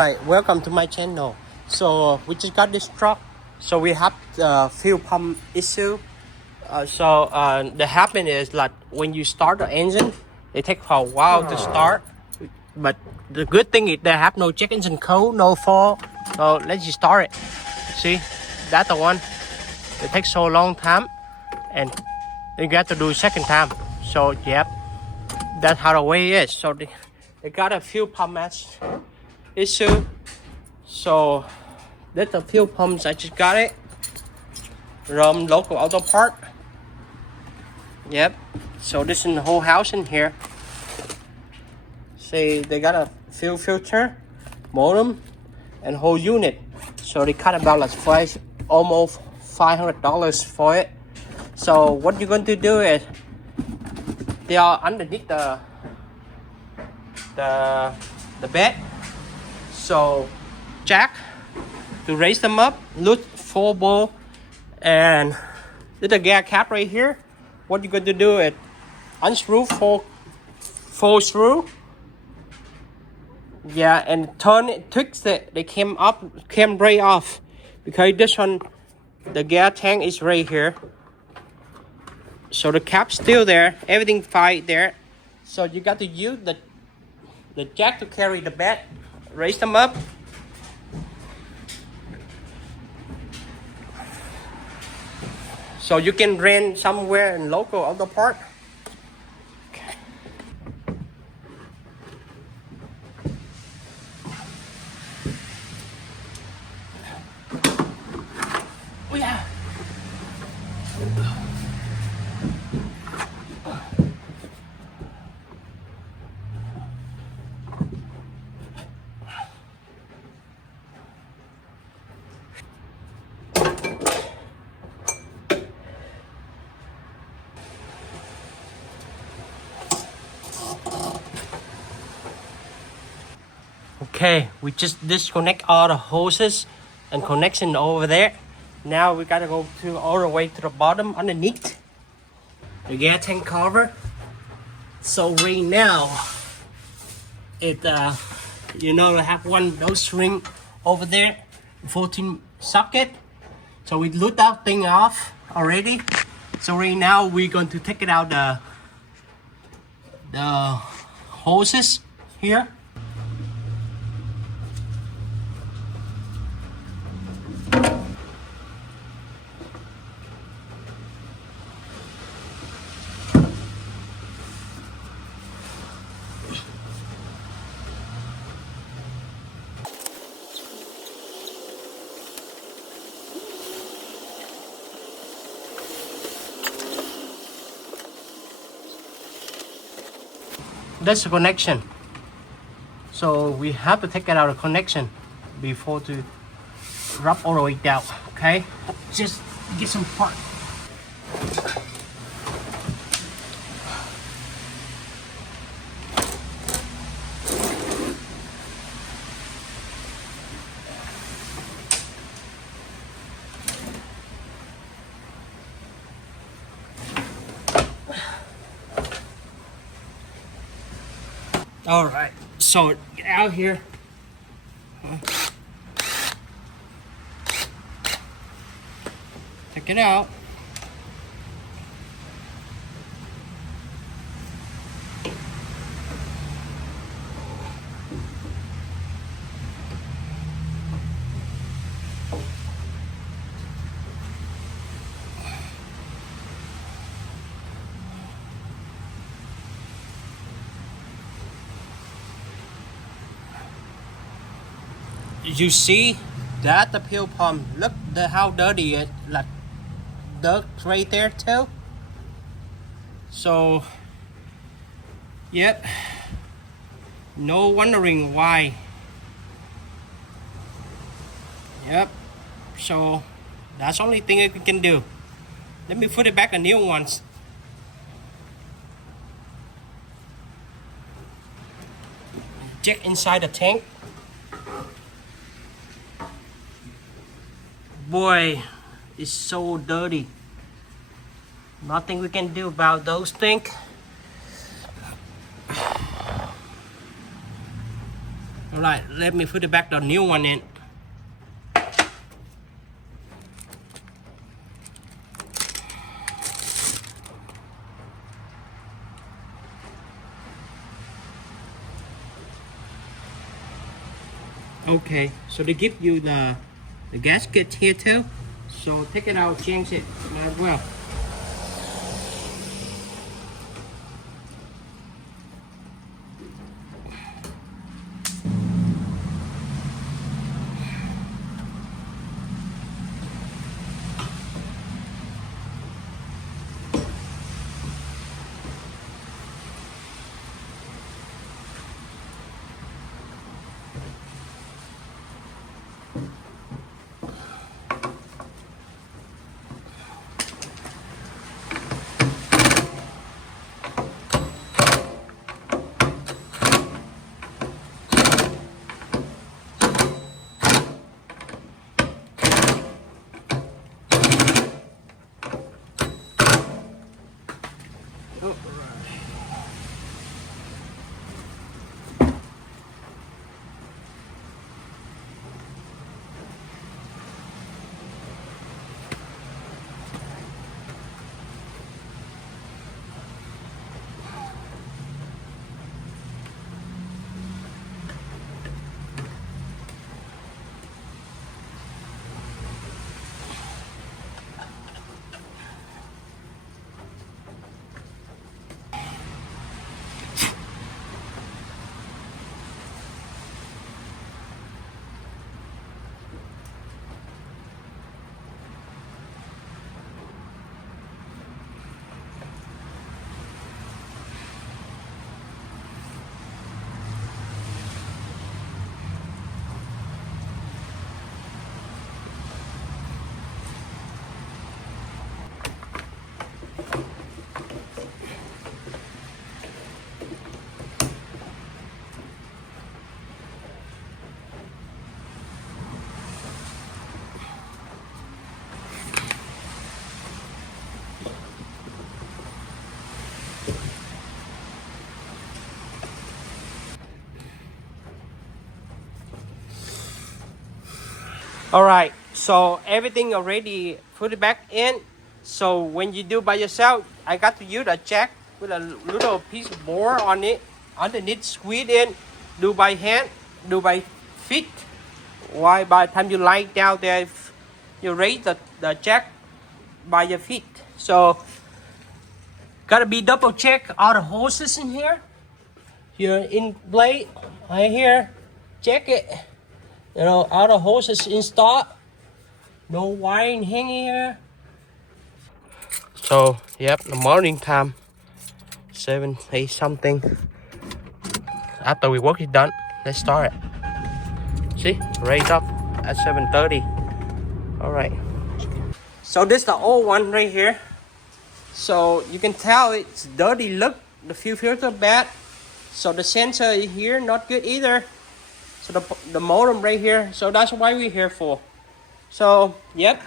Hi, welcome to my channel. So we just got this truck. So we have the fuel pump issue. The happen is like when you start the engine, it takes a while to start. But the good thing is they have no check engine code, no fault. So let's just start it. See, that's the one. It takes so long time, and you got to do second time. So yep, that's how the way is. So they got a fuel pump match issue. So that's the fuel pumps. I just got it from local auto part. Yep. So this is the whole house in here. See, they got a fuel filter, modem, and whole unit. So they cut about like almost $500 for it. So what you're going to do is they are underneath the bed. So jack to raise them up, look 4 ball, and there's a gas cap right here. What you're going to do is unscrew 4 screw. Yeah, and turn it, twist it. They came right off because this one, the gas tank is right here. So the cap's still there, everything fine there. So you got to use the jack to carry the bed, raise them up. So you can rent somewhere in local auto park. Okay. Oh yeah. Okay, we just disconnect all the hoses and connection over there. Now we gotta go all the way to the bottom underneath the gas tank cover. So right now, it I have one those ring over there, 14 socket. So we loot that thing off already. So right now we're going to take it out the hoses here. That's the connection. So we have to take it out of connection before to rub all the way down. Okay, just get some part. All right, so get out here. Take it out. You see that the fuel pump, look how dirty it, like dirt right there too. So yep, no wondering why. Yep, so that's the only thing we can do. Let me put it back a new ones. Check inside the tank. Boy, it's so dirty. Nothing we can do about those things. All right, let me put it back the new one in. Okay, so they give you the gasket here too. So take it out, change it as well. All right, so everything already put it back in. So when you do by yourself, I got to use a jack with a little piece of board on it. Underneath, squeeze in. Do by hand, do by feet. Why? By the time you lie down there, you raise the jack by your feet. So gotta be double check all the hoses in here. Here in blade, right here, check it. You know, all the hoses installed. No wiring hanging here. So, yep, the morning time. 7, 8 something. After we work is done, let's start it. See, raise up at 7:30. All right. So this is the old one right here. So you can tell it's dirty look. The fuel filter bad. So the sensor here not good either. So the modem right here. So that's why we're here for. So yep.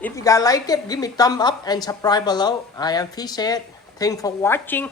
If you guys like it, give me thumb up and subscribe below. I am Fish. Thanks for watching.